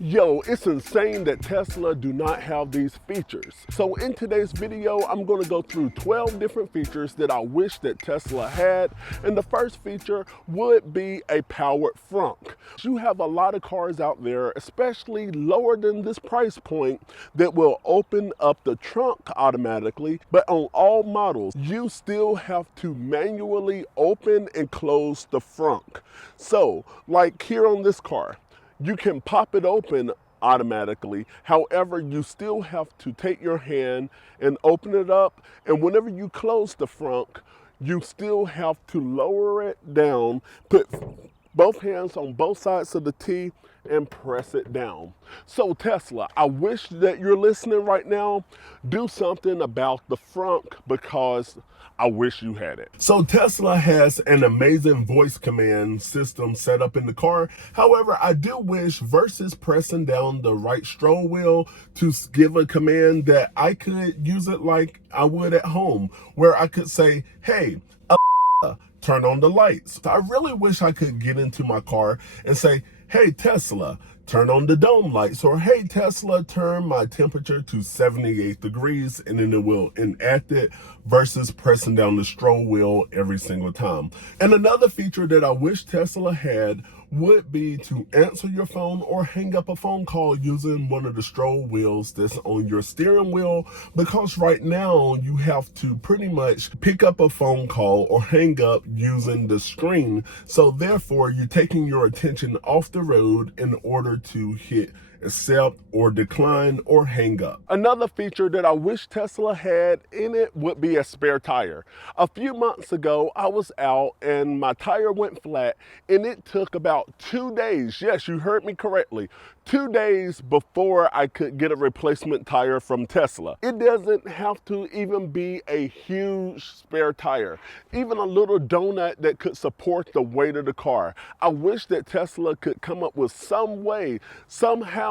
Yo, it's insane that Tesla do not have these features. So in today's video, I'm going to go through 12 different features that I wish that Tesla had. And the first feature would be a powered frunk. You have a lot of cars out there, especially lower than this price point, that will open up the trunk automatically. But on all models, you still have to manually open and close the frunk. So like here on this car, you can pop it open automatically. However, you still have to take your hand and open it up. And whenever you close the front, you still have to lower it down, put both hands on both sides of the T and press it down. So Tesla, I wish that you're listening right now. Do something about the front because I wish you had it. So Tesla has an amazing voice command system set up in the car. However, I do wish versus pressing down the right stroll wheel to give a command that I could use it like I would at home, where I could say, hey, turn on the lights. I really wish I could get into my car and say, hey, Tesla, turn on the dome lights, or hey, Tesla, turn my temperature to 78 degrees, and then it will enact it versus pressing down the stroll wheel every single time. And another feature that I wish Tesla had would be to answer your phone or hang up a phone call using one of the stroll wheels that's on your steering wheel, because right now you have to pretty much pick up a phone call or hang up using the screen. So therefore, you're taking your attention off the road in order to hit accept or decline or hang up. Another feature that I wish Tesla had in it would be a spare tire. A few months ago, I was out and my tire went flat, and it took about 2 days. Yes, you heard me correctly. 2 days before I could get a replacement tire from Tesla. It doesn't have to even be a huge spare tire. Even a little donut that could support the weight of the car. I wish that Tesla could come up with some way, somehow,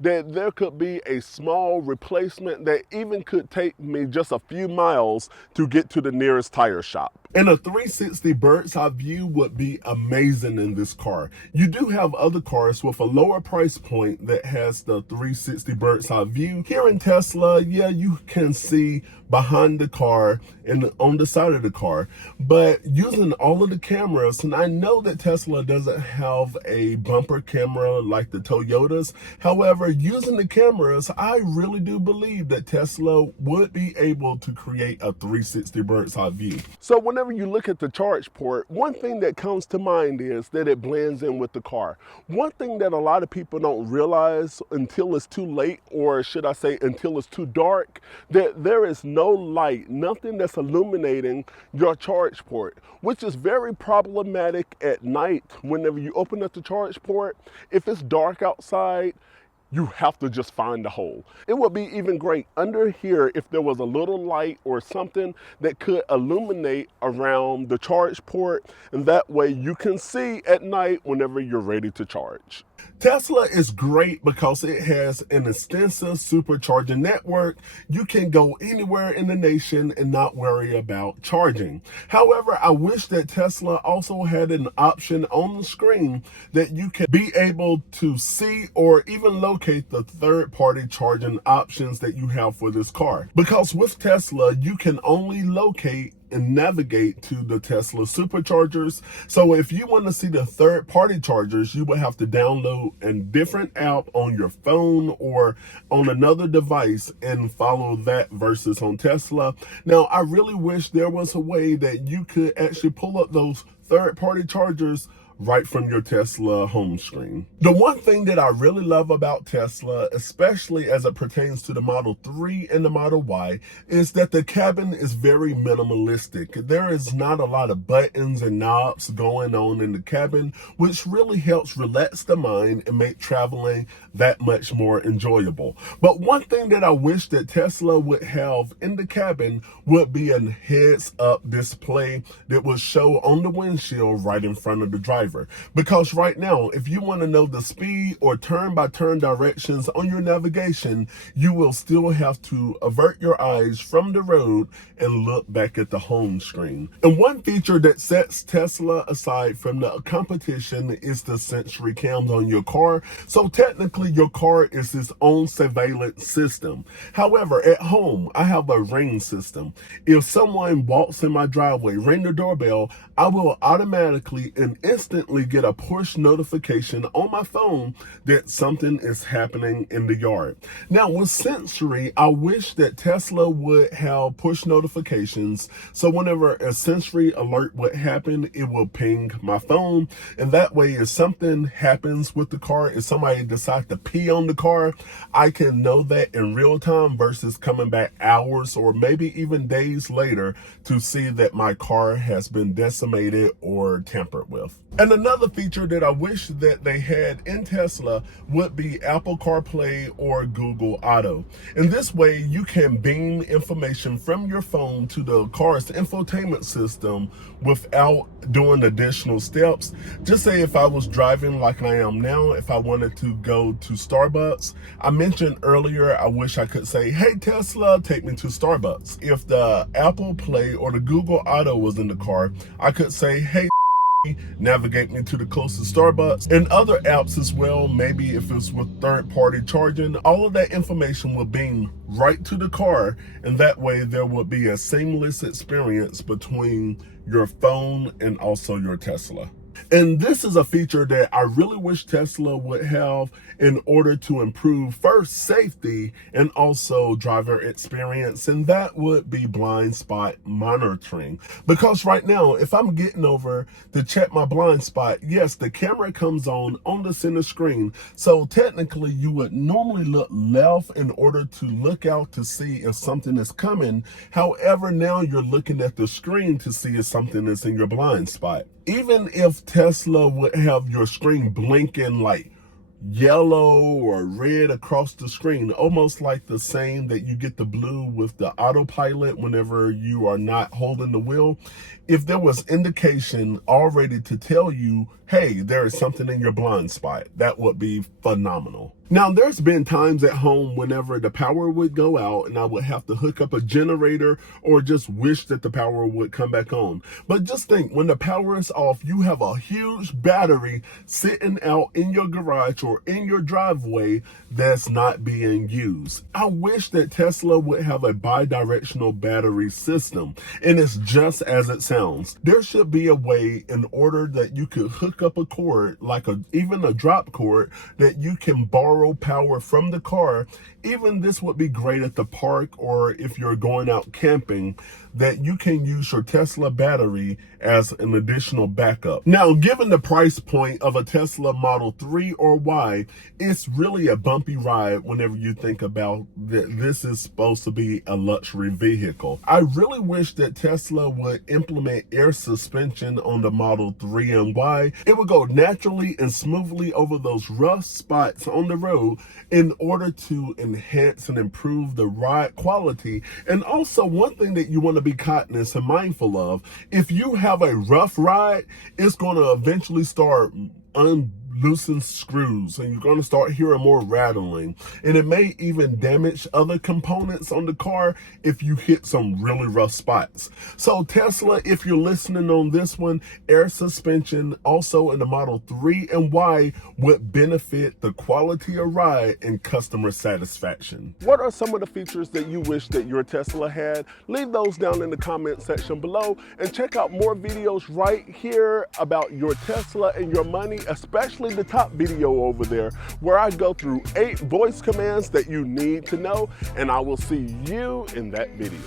that there could be a small replacement that even could take me just a few miles to get to the nearest tire shop. And a 360 bird's eye view would be amazing in this car. You do have other cars with a lower price point that has the 360 bird's eye view. Here in Tesla, yeah, you can see behind the car and on the side of the car, but using all of the cameras, and I know that Tesla doesn't have a bumper camera like the Toyotas. However, using the cameras, I really do believe that Tesla would be able to create a 360 bird's eye view. So whenever you look at the charge port, one thing that comes to mind is that it blends in with the car. One thing that a lot of people don't realize until it's too late, or should I say until it's too dark, that there is no light, nothing that's illuminating your charge port, which is very problematic at night. Whenever you open up the charge port, if it's dark outside, you have to just find a hole. It would be even great under here if there was a little light or something that could illuminate around the charge port, and that way you can see at night whenever you're ready to charge. Tesla is great because it has an extensive supercharging network. You can go anywhere in the nation and not worry about charging. However, I wish that Tesla also had an option on the screen that you can be able to see or even locate the third-party charging options that you have for this car. Because with Tesla, you can only locate and navigate to the Tesla superchargers. So if you want to see the third-party chargers, you would have to download a different app on your phone or on another device and follow that versus on Tesla. Now, I really wish there was a way that you could actually pull up those third-party chargers right from your Tesla home screen. The one thing that I really love about Tesla, especially as it pertains to the Model 3 and the Model Y, is that the cabin is very minimalistic. There is not a lot of buttons and knobs going on in the cabin, which really helps relax the mind and make traveling that much more enjoyable. But one thing that I wish that Tesla would have in the cabin would be a heads-up display that would show on the windshield right in front of the driver. driver. Because right now, if you want to know the speed or turn-by-turn directions on your navigation, you will still have to avert your eyes from the road and look back at the home screen. And one feature that sets Tesla aside from the competition is the Sentry cams on your car. So technically your car is its own surveillance system. However, at home, I have a Ring system. If someone walks in my driveway, ring the doorbell, I will automatically and instantly get a push notification on my phone that something is happening in the yard. Now with Sentry, I wish that Tesla would have push notifications, so whenever a Sentry alert would happen, it will ping my phone, and that way if something happens with the car, if somebody decides to pee on the car, I can know that in real time versus coming back hours or maybe even days later to see that my car has been decimated or tampered with. And another feature that I wish that they had in Tesla would be Apple CarPlay or Google Auto. In this way, you can beam information from your phone to the car's infotainment system without doing additional steps. Just say if I was driving like I am now, if I wanted to go to Starbucks, I mentioned earlier, I wish I could say, hey Tesla, take me to Starbucks. If the Apple Play or the Google Auto was in the car, I could say, hey, navigate me to the closest Starbucks, and other apps as well. Maybe if it's with third-party charging, all of that information will beam right to the car, and that way there will be a seamless experience between your phone and also your Tesla. And this is a feature that I really wish Tesla would have in order to improve first safety and also driver experience, and that would be blind spot monitoring. Because right now, if I'm getting over to check my blind spot, yes, the camera comes on the center screen. So technically you would normally look left in order to look out to see if something is coming. However, now you're looking at the screen to see if something is in your blind spot. Even if Tesla would have your screen blinking like yellow or red across the screen, almost like the same that you get the blue with the autopilot whenever you are not holding the wheel, if there was indication already to tell you, hey, there is something in your blind spot, that would be phenomenal. Now, there's been times at home whenever the power would go out and I would have to hook up a generator or just wish that the power would come back on. But just think, when the power is off, you have a huge battery sitting out in your garage or in your driveway that's not being used. I wish that Tesla would have a bi-directional battery system, and it's just as it sounds. There should be a way in order that you could hook up a cord, like even a drop cord, that you can borrow power from the car. Even this would be great at the park or if you're going out camping, that you can use your Tesla battery as an additional backup. Now, given the price point of a Tesla Model 3 or Y, it's really a bumpy ride whenever you think about that this is supposed to be a luxury vehicle. I really wish that Tesla would implement air suspension on the Model 3 and Y. It would go naturally and smoothly over those rough spots on the road in order to enhance and improve the ride quality. And also, one thing that you want to be cognizant and mindful of, if you have a rough ride, it's going to eventually start unloosen screws and you're going to start hearing more rattling, and it may even damage other components on the car if you hit some really rough spots. So Tesla, if you're listening on this one, air suspension also in the Model 3 and Y would benefit the quality of ride and customer satisfaction. What are some of the features that you wish that your Tesla had? Leave those down in the comment section below, and check out more videos right here about your Tesla and your money, especially the top video over there where I go through 8 voice commands that you need to know, and I will see you in that video.